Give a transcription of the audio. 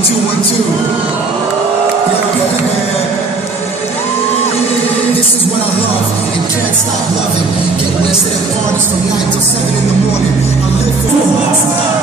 1, 2, 1, 2. This is what I love and can't stop loving. Get wasted at parties from 9 till 7 in the morning. I live for